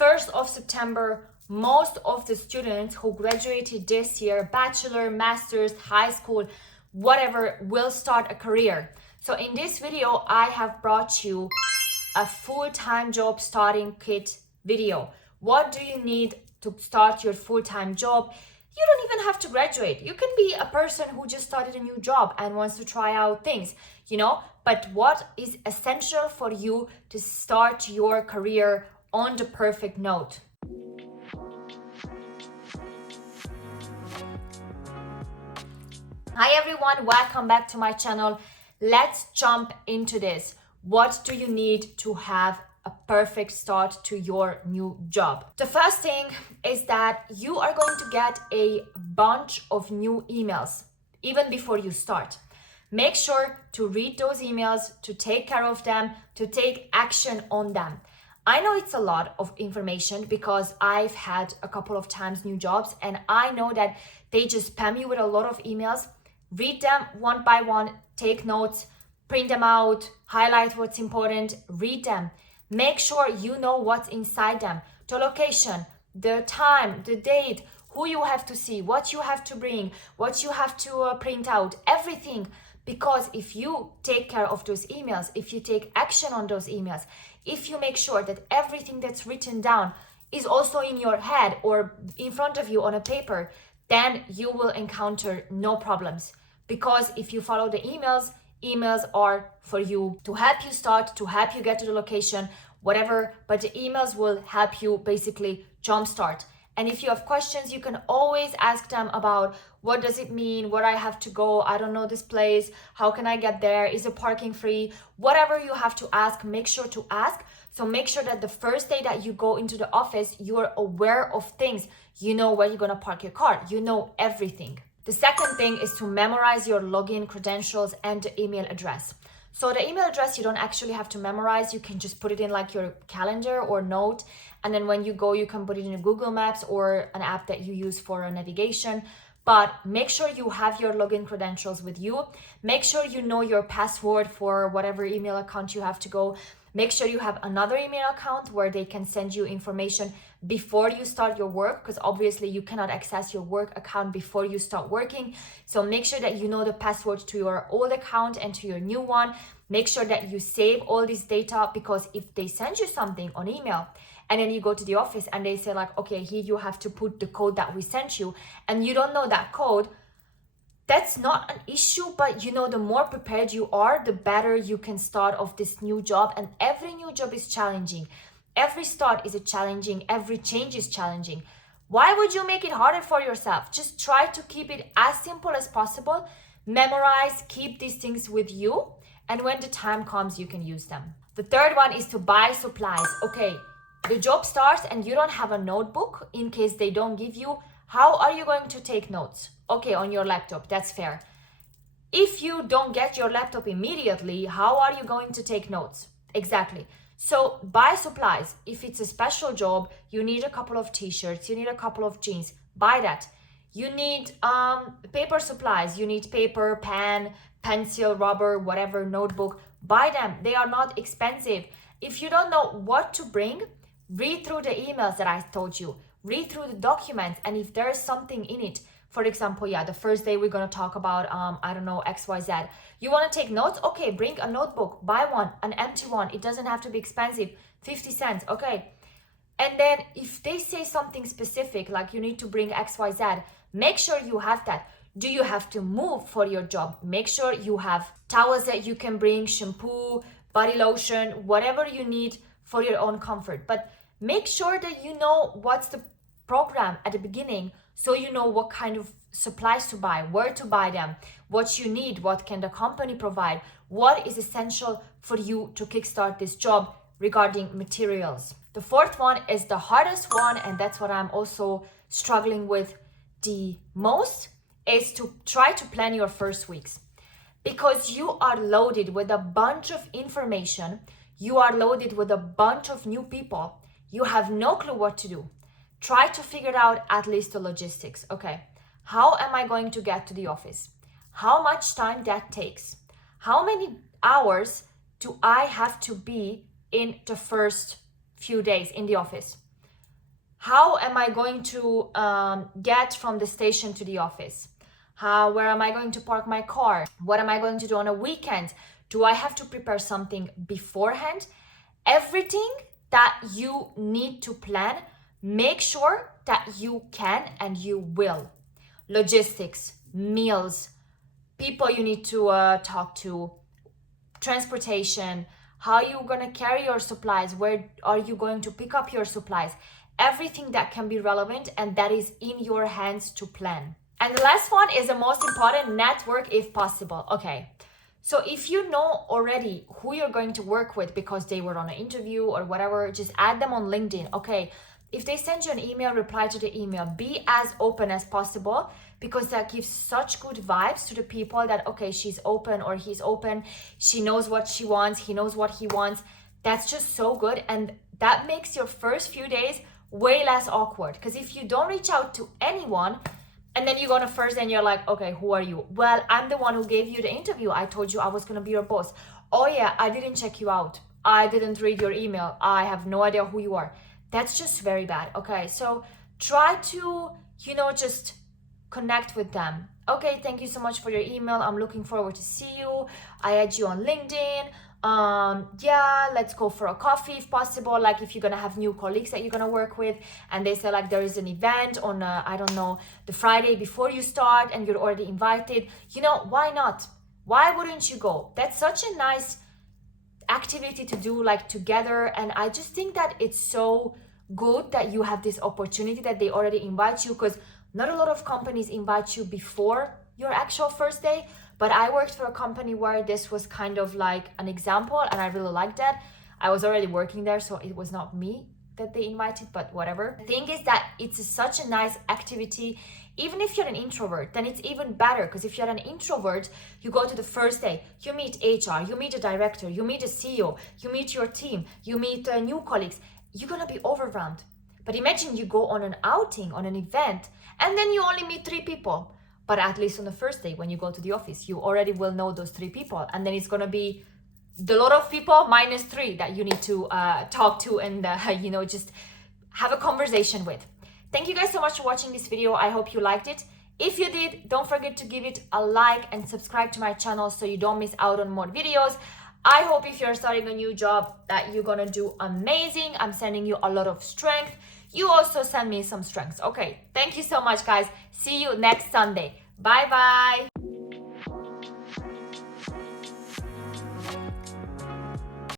1st of September, most of the students who graduated this year, bachelor, master's, high school, whatever, will start a career. So in this video, I have brought you a full-time job starting kit video. What do you need to start your full-time job? You don't even have to graduate. You can be a person who just started a new job and wants to try out things, but what is essential for you to start your career on the perfect note? Hi everyone, welcome back to my channel. Let's jump into this. What do you need to have a perfect start to your new job? The first thing is that you are going to get a bunch of new emails even before you start. Make sure to read those emails, to take care of them, to take action on them. I know it's a lot of information because I've had a couple of times new jobs and I know that they just spam you with a lot of emails. Read them one by one, take notes, print them out, highlight what's important, read them. Make sure you know what's inside them, the location, the time, the date, who you have to see, what you have to bring, what you have to print out, everything. Because if you take care of those emails, if you take action on those emails, if you make sure that everything that's written down is also in your head or in front of you on a paper, then you will encounter no problems. Because if you follow the emails, emails are for you to help you start, to help you get to the location, whatever, but the emails will help you basically jumpstart. And if you have questions, you can always ask them about what does it mean, where I have to go, I don't know this place, how can I get there, is the parking free, whatever you have to ask, make sure to ask. So make sure that the first day that you go into the office, you are aware of things. You know where you're gonna park your car, you know everything. The second thing is to memorize your login credentials and the email address. So the email address you don't actually have to memorize. You can just put it in like your calendar or note. And then when you go, you can put it in a Google Maps or an app that you use for navigation. But make sure you have your login credentials with you. Make sure you know your password for whatever email account you have to go. Make sure you have another email account where they can send you information before you start your work, because obviously you cannot access your work account before you start working. So make sure that you know the password to your old account and to your new one. Make sure that you save all this data, because if they send you something on email and then you go to the office and they say like, okay, here you have to put the code that we sent you, and you don't know that code, that's not an issue. But the more prepared you are, the better you can start off this new job. And every new job is challenging. Every start is challenging. Every change is challenging. Why would you make it harder for yourself? Just try to keep it as simple as possible. Memorize, keep these things with you. And when the time comes, you can use them. The third one is to buy supplies. Okay, the job starts and you don't have a notebook in case they don't give you. How are you going to take notes? Okay, on your laptop, that's fair. If you don't get your laptop immediately, how are you going to take notes? Exactly. So buy supplies. If it's a special job, you need a couple of t-shirts, you need a couple of jeans, buy that. You need paper supplies, you need paper, pen, pencil, rubber, whatever, notebook, buy them. They are not expensive. If you don't know what to bring, read through the emails that I told you. Read through the documents, and if there is something in it, for example, the first day we're going to talk about, XYZ. You want to take notes? Okay, bring a notebook, buy one, an empty one. It doesn't have to be expensive, 50 cents, okay. And then if they say something specific, like you need to bring XYZ, make sure you have that. Do you have to move for your job? Make sure you have towels that you can bring, shampoo, body lotion, whatever you need for your own comfort. But make sure that you know what's the program at the beginning, so you know what kind of supplies to buy, where to buy them, what you need, what can the company provide, what is essential for you to kickstart this job regarding materials. The fourth one is the hardest one, and that's what I'm also struggling with the most, is to try to plan your first weeks. Because you are loaded with a bunch of information, you are loaded with a bunch of new people, you have no clue what to do. Try to figure out at least the logistics. Okay, how am I going to get to the office? How much time that takes? How many hours do I have to be in the first few days in the office? How am I going to get from the station to the office? Where am I going to park my car? What am I going to do on a weekend? Do I have to prepare something beforehand? Everything that you need to plan, make sure that you can and you will. Logistics, meals, people you need to talk to, transportation, how you gonna carry your supplies, where are you going to pick up your supplies, everything that can be relevant and that is in your hands to plan. And the last one is the most important, network if possible. Okay, so if you know already who you're going to work with because they were on an interview or whatever, just add them on LinkedIn. Okay, if they send you an email, reply to the email. Be as open as possible, because that gives such good vibes to the people that, okay, she's open or he's open. She knows what she wants. He knows what he wants. That's just so good. And that makes your first few days way less awkward. Because if you don't reach out to anyone, and then you go on a first day and you're like, okay, who are you? Well, I'm the one who gave you the interview. I told you I was going to be your boss. Oh yeah, I didn't check you out. I didn't read your email. I have no idea who you are. That's just very bad. Okay, so try to, just connect with them. Okay, thank you so much for your email. I'm looking forward to see you. I add you on LinkedIn. Yeah, let's go for a coffee if possible. Like if you're gonna have new colleagues that you're gonna work with and they say like there is an event on I don't know, the Friday before you start and you're already invited, why not? Why wouldn't you go? That's such a nice activity to do like together. And I just think that it's so good that you have this opportunity that they already invite you, because not a lot of companies invite you before your actual first day. But I worked for a company where this was kind of like an example, and I really liked that. I was already working there, so it was not me that they invited, but whatever. The thing is that it's such a nice activity. Even if you're an introvert, then it's even better, because if you're an introvert, you go to the first day, you meet HR, you meet a director, you meet a CEO, you meet your team, you meet new colleagues. You're gonna be overwhelmed. But imagine you go on an outing, on an event, and then you only meet 3 people. But at least on the first day, when you go to the office, you already will know those 3 people. And then it's going to be the lot of people minus 3 that you need to talk to and, just have a conversation with. Thank you guys so much for watching this video. I hope you liked it. If you did, don't forget to give it a like and subscribe to my channel so you don't miss out on more videos. I hope if you're starting a new job that you're going to do amazing. I'm sending you a lot of strength. You also send me some strengths. Okay, thank you so much, guys. See you next Sunday. Bye-bye.